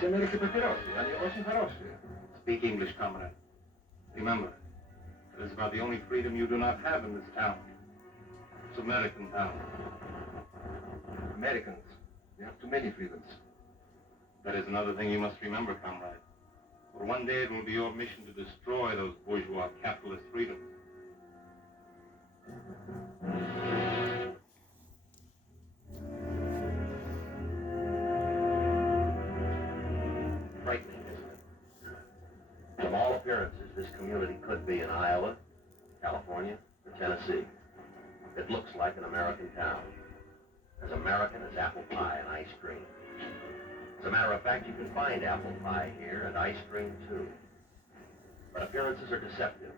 Эти Америки папиросы, они очень хорошие. Speak English, comrade. Remember, it is about the only freedom you do not have in this town. It's American town. Americans, we have too many freedoms. That is another thing you must remember, comrade. For one day it will be your mission to destroy those bourgeois capitalist freedoms. Frightening, isn't it? From all appearances, this community could be in Iowa, California, or Tennessee. It looks like an American town. As American as apple pie and ice cream. As a matter of fact, you can find apple pie here and ice cream too. But appearances are deceptive.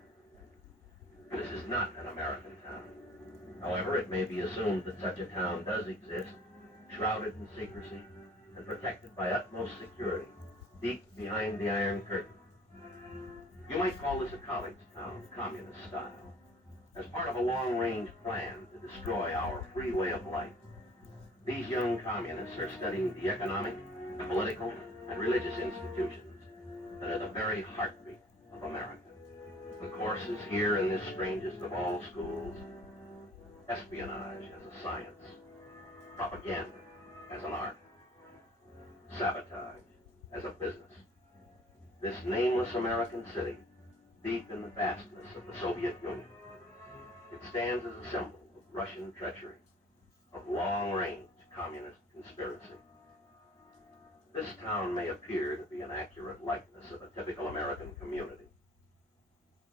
This is not an American town. However, it may be assumed that such a town does exist, shrouded in secrecy and protected by utmost security, deep behind the Iron Curtain. You might call this a college town, communist style, as part of a long-range plan to destroy our free way of life. These young communists are studying the economic, political, and religious institutions that are the very heartbeat of America. The courses here in this strangest of all schools: espionage as a science, propaganda as an art, sabotage as a business. This nameless American city, deep in the vastness of the Soviet Union. It stands as a symbol of Russian treachery, of long-range communist conspiracy. This town may appear to be an accurate likeness of a typical American community,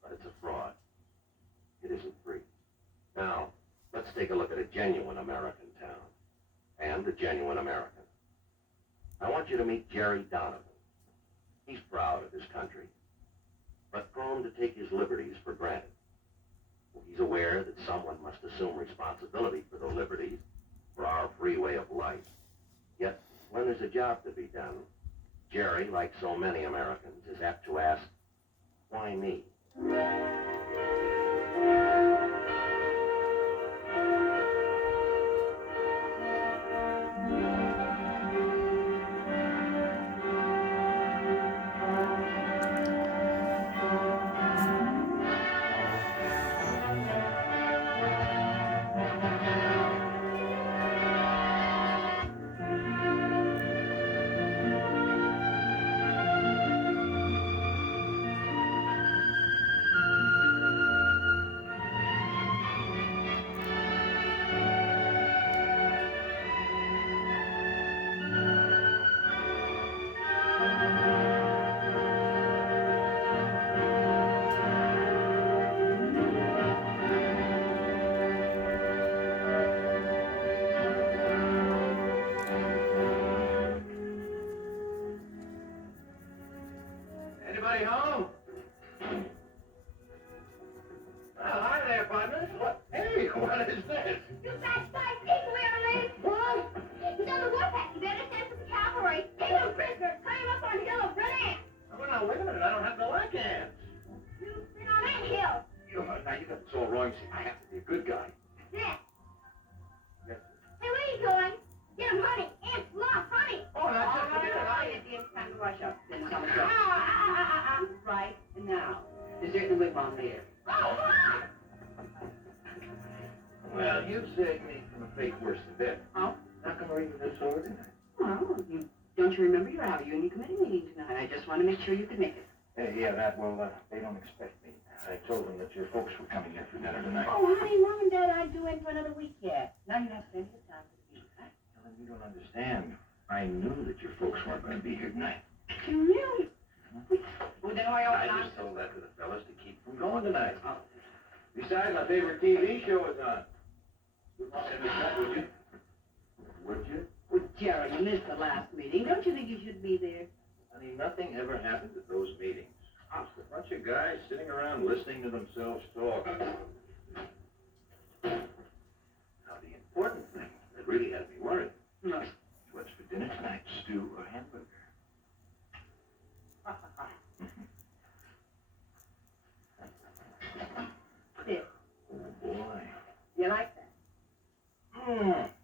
but it's a fraud. It isn't free. Now, let's take a look at a genuine American town, and a genuine American. I want you to meet Jerry Donovan. He's proud of his country, but prone to take his liberties for granted. He's aware that someone must assume responsibility for the liberties, for our free way of life. Yet, when there's a job to be done, Jerry, like so many Americans, is apt to ask, why me? Anybody home? Oh, hi there, partners. What? Hey, what is this? You backside pig, Willie! What? He's on the warpath. You better send for the cavalry. Take him prisoner. Tie him up on hill of red ants. Oh, now, wait a minute. I don't have no like ants. You've been on that hill. Now, you got this all wrong. See, I have to be a good guy. Yeah. Yes. Hey, where are you going? Get him, honey. Ants lost, honey. Oh, that's just a minute. It's time to rush up. Then come and go. Right now. Dessert and whip on there. Well, you saved me from a fate worse than death. Oh? Not gonna read this over, didn't I? Well, don't you remember you're out of union committee meeting tonight? I just want to make sure you can make it. Yeah, that, well, they don't expect me. I told them that your folks were coming here for dinner tonight. Oh, honey, Mom and Dad aren't due in for another week yet. Now you have plenty of time for the meeting, huh? Helen, you don't understand. I knew that your folks weren't going to be here tonight. You really? Well, then why I just told that to the fellas to keep from going tonight. Besides, my favorite TV show is on. Send us that, would you? Would you? Well, Jerry, you missed the last meeting. Don't you think you should be there? Honey, nothing ever happens at those meetings. Just a bunch of guys sitting around listening to themselves talk. Now, the important thing that really had me worried No. is what's for dinner tonight, stew or hamburger? There. Oh, boy. You like that?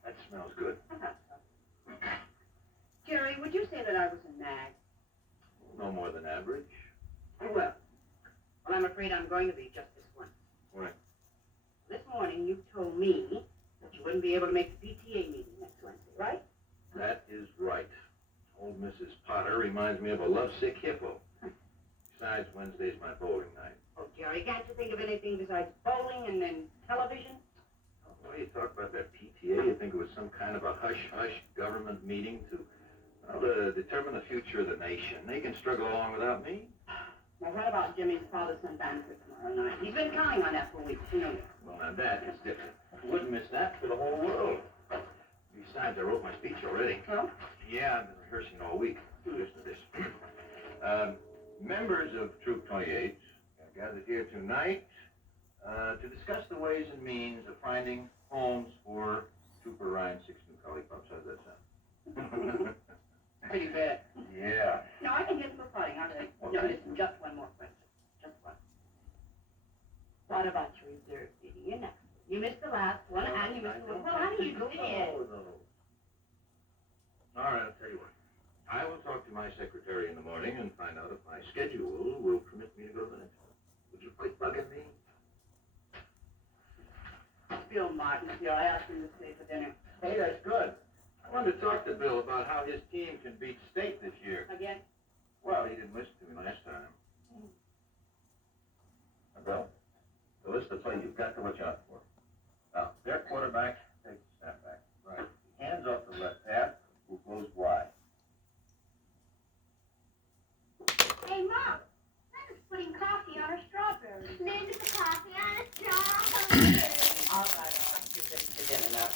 That smells good. Jerry, would you say that I was a nag? no more than average. Well, I'm afraid I'm going to be just this once. What? This morning you told me that you wouldn't be able to make the PTA meeting next Wednesday, right? That is right. Old Mrs. Potter reminds me of a lovesick hippo. Besides, Wednesday's my bowling night. Oh, Jerry, can't you think of anything besides bowling and then television? Well, you talk about that PTA, you think it was some kind of a hush-hush government meeting to determine the future of the nation. They can struggle along without me. Well, what about Jimmy's father-son banquet tomorrow night? He's been counting on that for weeks, you know. Well, now that is different. I wouldn't miss that for the whole world. Besides, I wrote my speech already. Well? Yeah, I've been rehearsing all week. Listen to this. Members of Troop 28 are gathered here tonight to discuss the ways and means of finding homes for Trooper Ryan's 6 new collie pups. How's that sound? Pretty bad. Yeah. No, I can get some fighting. I'm ready. Okay. No, listen, just one more question. Just one. What about your reserve meeting? You're next. You missed the last one, and you missed the one. Well, how do you do it? No. All right, I'll tell you what. I will talk to my secretary in the morning and find out if my schedule will permit me to go to the next one. Would you quit bugging me? Bill Martin here. I asked him to stay for dinner. Hey, that's good. I wanted to talk to Bill about how his team can beat state this year. Again? Well, he didn't listen to me last time. Now, Bill, the list of plays you've got to watch out for. Now, their quarterback takes the snap back. Right. Hands off the left half, who goes wide. Hey, Mom, Linda's putting coffee on her strawberries. Linda put coffee on a strawberry. All right. You're ready for dinner now.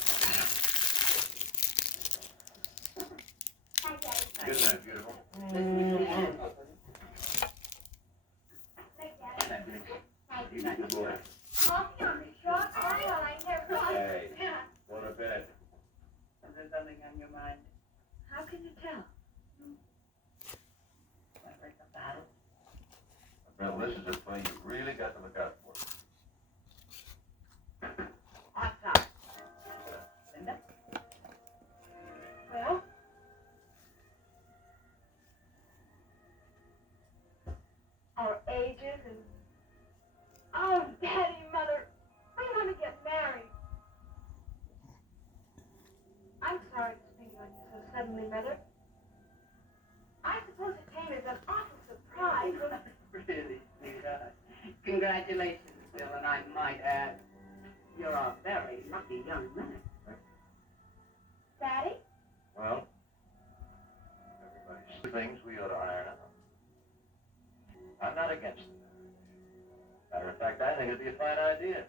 Hi, Daddy. Good night, beautiful. Hi, Daddy. Hi, You good boy. coffee on the strawberry? Oh, I never got Hey, go to bed. Is there something on your mind? How can you tell? Like a battle? Bill, this is a play you really got to look out for. Outside. Linda? Well? Our ages and... Oh, Daddy, Mother, we want to get married. I'm sorry to speak on you so suddenly, Mother. I suppose it came as an awful surprise. Really, sweetheart. Congratulations, Bill, and I might add, you're a very lucky young man. Daddy? Well, everybody's things we ought to iron out. I'm not against it. Matter of fact, I think it'd be a fine idea.